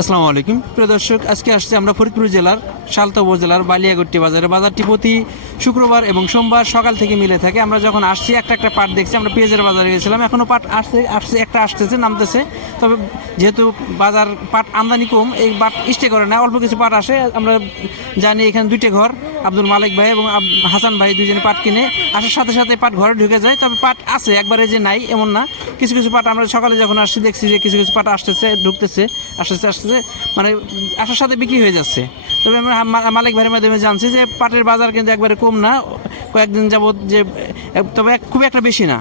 আসসালামু আলাইকুম প্রিয় দর্শক, আজকে আসছে আমরা ফরিদপুর জেলার সালতা উপজেলার বালিয়াগট্টি বাজারে। বাজারটি প্রতি শুক্রবার এবং সোমবার সকাল থেকে মিলে থাকে। আমরা যখন আসছি একটা পাট দেখছি। আমরা পেঁয়াজের বাজারে গেছিলাম, এখনও পাট আসছে একটা আসতেছে, নামতেছে। তবে যেহেতু বাজার পাট আমদানি কম, এই পাট স্টে করে না, অল্প কিছু পাট আসে। আমরা জানি এখানে দুইটা ঘর, আব্দুল মালিক ভাই এবং হাসান ভাই দুজনে পাট কিনে আসার সাথে সাথে পাট ঘরে ঢুকে যায়। তবে পাট আছে, একবারে যে নাই এমন না। কিছু কিছু পাট আমরা সকালে যখন আসছি দেখছি যে কিছু কিছু পাট আসতেছে, ঢুকতেছে, আসতেছে, মানে আসার সাথে বিক্রি হয়ে যাচ্ছে। তবে আমরা মালিক ভাইয়ের মাধ্যমে জানছি যে পাটের বাজার কিন্তু একবারে কম না, কয়েকদিন যাবত যে, তবে খুব একটা বেশি না।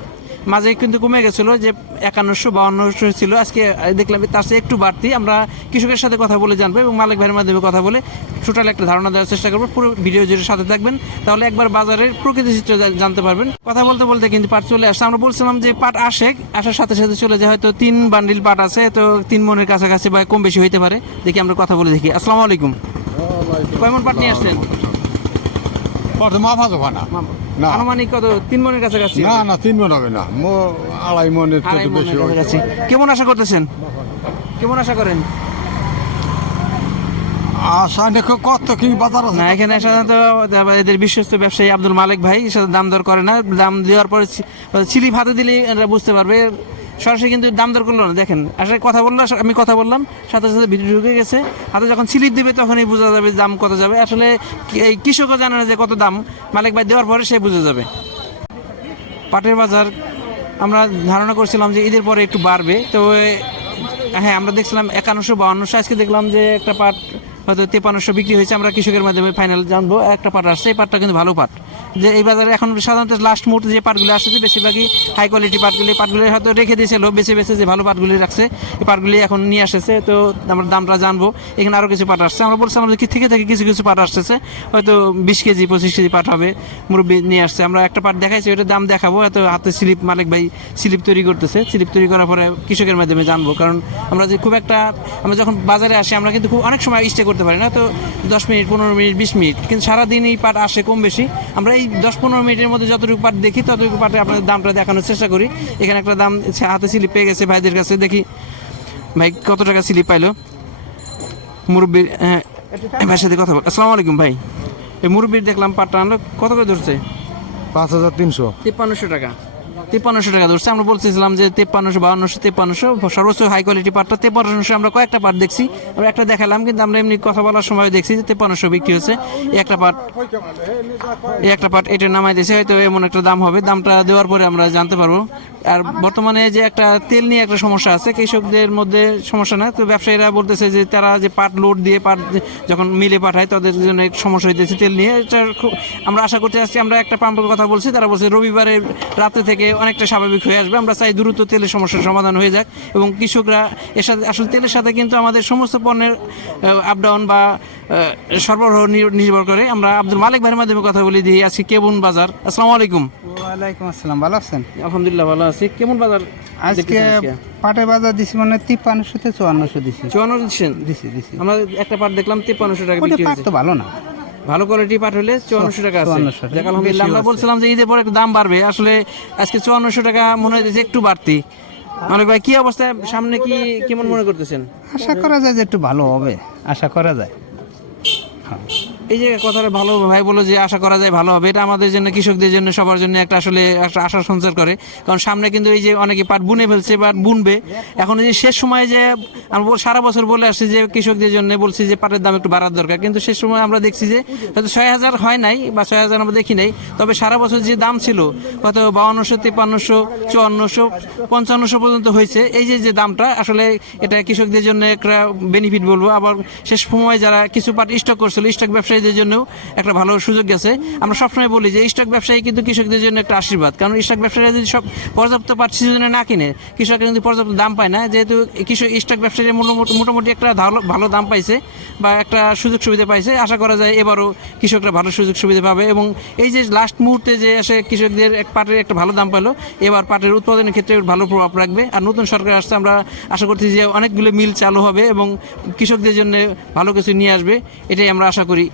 মাঝে কিন্তু কমে গেছিলো, যে 5100-5200 ছিল, আজকে দেখলাম তার চেয়ে একটু বাড়তি। আমরা কৃষকের সাথে কথা বলে জানবো এবং মালিক ভাইয়ের মাধ্যমে কথা বলে টোটাল একটা ধারণা দেওয়ার চেষ্টা করবো। পুরো ভিডিও জুড়ে সাথে থাকবেন, তাহলে একবার বাজারের প্রকৃতি চিত্র জানতে পারবেন। কথা বলতে বলতে কিন্তু পাট চলে আসছে। আমরা বলছিলাম যে পাট আসার সাথে সাথে চলে যায়, হয়তো 3 বান্ডিল পাট আছে, তো 3 মনের কাছাকাছি বা কম বেশি হইতে পারে। দেখি আমরা কথা বলে দেখি। আসসালামু আলাইকুম, কয় মন পাট নিয়ে আসছেন? আনুমানিক কত? 3 মনের কাছাকাছি? না 3 মন হবে না, 2.5 মনের বেশি কাছাকাছি। কেমন আশা করতেছেন? কেমন আশা করেন? আশা দেখো কত কি বাজার আছে না, এখানে সাধারণত এদের বিশ্বস্ত ব্যবসায়ী আব্দুল মালিক ভাই সাথে দাম দর করে না। দাম দেওয়ার পরে স্লিপ হাতে দিলে এরা বুঝতে পারবে, সরাসরি কিন্তু দাম দর করলো না। দেখেন, আসলে কথা বললো, আমি কথা বললাম, সাথে সাথে ভিডিও ঢুকে গেছে। হাতে যখন স্লিপ দেবে তখনই বোঝা যাবে দাম কত যাবে। আসলে এই কৃষকও জানে না যে কত দাম, মালিক ভাই দেওয়ার পরে সে বুঝে যাবে। পাটের বাজার আমরা ধারণা করছিলাম যে ঈদের পরে একটু বাড়বে, তো হ্যাঁ, আমরা দেখছিলাম 5100-5200, আজকে দেখলাম যে একটা পাট হয়তো 5300 বিক্রি হয়েছে। আমরা কৃষকের মাধ্যমে ফাইনাল জানবো। একটা পাট আসছে, এই পাটটা কিন্তু ভালো পাট। যে এই বাজারে এখন সাধারণত লাস্ট মুহূর্তে যে পাটগুলো আসছে বেশিরভাগই হাই কোয়ালিটি পাটগুলি হয়তো রেখে দিয়েছিল, বেছে যে ভালো পাটগুলি রাখছে, এই পাটগুলি এখন নিয়ে আসছে। তো আমরা দামটা জানবো। এখানে আরও কিছু পাট আসছে। আমরা বলছিলাম যে থেকে কিছু কিছু পাট আসতেছে, হয়তো 20 কেজি 25 কেজি পাট হবে, মুরব্বী নিয়ে আসছে। আমরা একটা পাট দেখাইছি, ওইটার দাম দেখাবো। এত হাতে স্লিপ মালিক ভাই স্লিপ তৈরি করতেছে, স্লিপ তৈরি করার পরে কৃষকের মাধ্যমে জানবো। কারণ আমরা যে খুব একটা, আমরা যখন বাজারে আসি আমরা কিন্তু খুব অনেক সময় স্টে করতে পারি না, তো 10 মিনিট 15 মিনিট 20 মিনিট, কিন্তু সারাদিন এই পাট আসে কম বেশি। আমরা এই 10-15 মিনিটের মধ্যে যতটুকু পাট দেখি ততটুকু পাটে আপনাদের দামটা দেখানোর চেষ্টা করি। এখানে একটা দাম হাতে স্লিপ পেয়ে গেছে ভাইদের কাছে, দেখি ভাই কত টাকা স্লিপ পাইলো মুরব্বীর। হ্যাঁ, ভাইয়ের সাথে কথা বল। আসসালামু আলাইকুম ভাই, এই মুরব্বীর দেখলাম পাটটা আনলো, কত করে ধরছে? 5300 5300 টাকা। 5300 টাকা ধরছে। আমরা বলতেছিলাম যে 5300-5200, 5300 সর্বোচ্চ হাই কোয়ালিটি পাটটা 5300। আমরা কয়েকটা পাট দেখছি, আমরা একটা দেখালাম, কিন্তু আমরা এমনি কথা বলার সময় দেখছি যে 5300 বিক্রি হচ্ছে। এই একটা পাট এটা নামাই দিয়েছে, হয়তো এমন একটা দাম হবে। দামটা দেওয়ার পরে আমরা জানতে পারবো। আর বর্তমানে যে একটা তেল নিয়ে একটা সমস্যা আছে, কৃষকদের মধ্যে সমস্যা না, তো ব্যবসায়ীরা বলতেছে যে তারা যে পাট লোড দিয়ে পাট যখন মিলে পাঠায় তাদের জন্য সমস্যা হইতেছে তেল নিয়ে। এটা আমরা আশা করতে আসছি। আমরা একটা পাম্পের কথা বলছি, তারা বলছে রবিবারের রাতে থেকে অনেকটা স্বাভাবিক হয়ে আসবে। আমরা চাই দ্রুত তেলের সমস্যার সমাধান হয়ে যাক, এবং কৃষকরা এর সাথে, আসলে তেলের সাথে কিন্তু আমাদের সমস্ত পণ্যের আপ ডাউন বা সরবরাহ নির্ভর করে। আমরা আব্দুল মালিক ভাইয়ের মাধ্যমে কথা বলি দিই আজকে কেমন বাজার। আসসালামু আলাইকুম। ওয়ালাইকুম আসসালাম, ভালো আছেন? আলহামদুলিল্লাহ ভালো আছি। কেমন বাজার আজকে? পাটের বাজার দিছি মানে 5300 থেকে 5400 দিছি। 54 দিচ্ছেন? দিছি। আমরা একটা পাট দেখলাম 5300 টাকা বিক্রি পাট হয়েছে। তো ভালো না, ভালো কোয়ালিটি পাট হলে 5400 টাকা আছে। 5400 যাক আলহামদুলিল্লাহ। আমরা বলছিলাম যে ঈদের পরে দাম বাড়বে, আসলে আজকে 5400 টাকা মনে হয়েছে একটু বাড়তি। মালিক ভাই কি অবস্থা, সামনে কি কেমন মনে করতেছেন? আশা করা যায় যে একটু ভালো হবে, আশা করা যায়। এই যে কথাটা ভালো ভাই বলো যে আশা করা যায় ভালো হবে, এটা আমাদের জন্য, কৃষকদের জন্য, সবার জন্য একটা আসলে একটা আশার সঞ্চার করে। কারণ সামনে কিন্তু এই যে অনেকে পাট বুনে ফেলছে বা বুনবে, এখন এই যে শেষ সময়ে যে আমরা সারা বছর বলে আসছি যে কৃষকদের জন্য বলছি যে পাটের দাম একটু বাড়ার দরকার, কিন্তু শেষ সময় আমরা দেখছি যে হয়তো 6000 হয় নাই বা 6000 আমরা দেখি নাই। তবে সারা বছর যে দাম ছিল কত 5200, 5300, 5400, 5500 পর্যন্ত হয়েছে। এই যে দামটা আসলে এটা কৃষকদের জন্য একটা বেনিফিট বলবো। আবার শেষ সময় যারা কিছু পাট স্টক করছিল, স্টক ব্যবসায়ীদের জন্য একটা ভালো সুযোগ গেছে। আমরা সবসময় বলি যে স্টক ব্যবসায়ী কিন্তু কৃষকদের জন্য একটা আশীর্বাদ, কারণ স্টক ব্যবসায়ীরা যদি সব পর্যাপ্ত পাট সিজনে না কিনে, কৃষকরা কিন্তু পর্যাপ্ত দাম পায় না। যেহেতু কৃষক স্টক ব্যবসায়ীরা মোটামুটি একটা ভালো দাম পাইছে বা একটা সুযোগ সুবিধা পাইছে, আশা করা যায় এবারও কৃষকরা ভালো সুযোগ সুবিধা পাবে। এবং এই যে লাস্ট মুহূর্তে যে আসে কৃষকদের পাটের একটা ভালো দাম পেলো, এবার পাটের উৎপাদনের ক্ষেত্রে ভালো প্রভাব রাখবে। আর নতুন সরকার আসছে, আমরা আশা করছি যে অনেকগুলো মিল চালু হবে এবং কৃষকদের জন্য ভালো কিছু নিয়ে আসবে, এটাই আমরা আশা করি।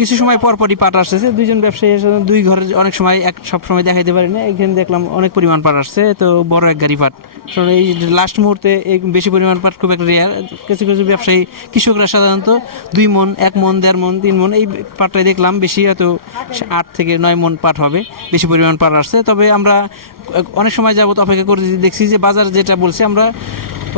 কিছু সময় পরপরই পাট আসতেছে, দুইজন ব্যবসায়ী এসে দুই ঘরে অনেক সময় সব সময় দেখাইতে পারি না, এখানে দেখলাম অনেক পরিমাণ পাট আসছে, তো বড় এক গাড়ি পাট। তো এই লাস্ট মুহূর্তে এই বেশি পরিমাণ পাট খুব একটা রেয়ার। কিছু কিছু ব্যবসায়ী কৃষকরা সাধারণত 2 মণ, 1 মণ, 1.5 মণ, 3 মণ এই পাটটাই দেখলাম বেশি, হয়তো 8 থেকে 9 মণ পাট হবে, বেশি পরিমাণ পাট আসছে। তবে আমরা অনেক সময় যাবত অপেক্ষা করে দেখছি যে বাজার যেটা বলছে, আমরা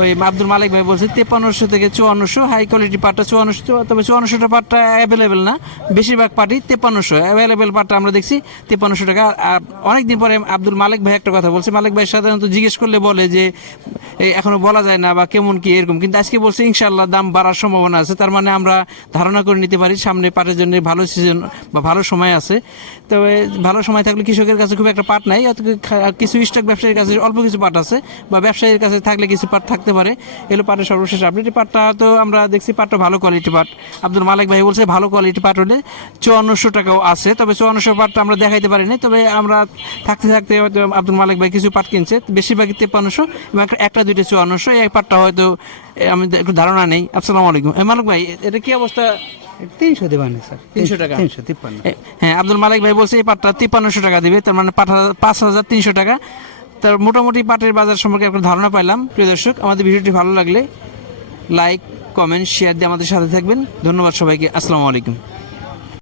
ওই আব্দুল মালিক ভাই বলছে 5300 থেকে 5400 হাই কোয়ালিটি পাটটা 5400, তবে 5400টা পাটটা অ্যাভেলেবেল না, বেশিরভাগ পাটই 5300 অ্যাভেলেবেল পাটটা আমরা দেখছি 5300 টাকা। আর অনেকদিন পরে আব্দুল মালিক ভাই একটা কথা বলছে, মালিক ভাই সাধারণত জিজ্ঞেস করলে বলে যে এই এখনো বলা যায় না বা কেমন কি এরকম, কিন্তু আজকে বলছে ইনশাআল্লাহ দাম বাড়ার সম্ভাবনা আছে। তার মানে আমরা ধারণা করে নিতে পারি সামনে পাটের জন্য ভালো সিজন বা ভালো সময় আছে। তবে ভালো সময় থাকলে কৃষকের কাছে খুব একটা পাট নাই, কিছু স্টক ব্যবসায়ীর কাছে অল্প কিছু পাট আছে, বা ব্যবসায়ীর কাছে থাকলে কিছু পাট থাকতে পারে। এগুলো পাটের সর্বশেষ আপডেট। এই পাটটা তো আমরা দেখছি পাটটা ভালো কোয়ালিটি পাট, আব্দুল মালিক ভাই বলছে ভালো কোয়ালিটি পাট হলে 5400 টাকাও আছে। তবে 5400 পাটটা আমরা দেখাইতে পারিনি, তবে আমরা থাকতে থাকতে হয়তো আব্দুল মালিক ভাই কিছু পাট কিনছে, বেশিরভাগই 5300 এবং একটা দুইটা 5400, এই পাটটা হয়তো আমি একটু ধারণা নেই। আসসালামু আলাইকুম মালিক ভাই, এটা কি অবস্থা? 300 দেবেন স্যার, 300 টাকা। 353। হ্যাঁ, আব্দুল মালিক ভাই বলছে এই পাটটা 5300 টাকা দিবে, তার মানে 5300 টাকা। তার মোটামুটি পাটের বাজার সম্পর্কে একটা ধারণা পাইলাম। প্রিয় দর্শক, আমাদের ভিডিওটি ভালো লাগলে লাইক, কমেন্ট, শেয়ার দিয়ে আমাদের সাথে থাকবেন। ধন্যবাদ সবাইকে। আসসালামু আলাইকুম।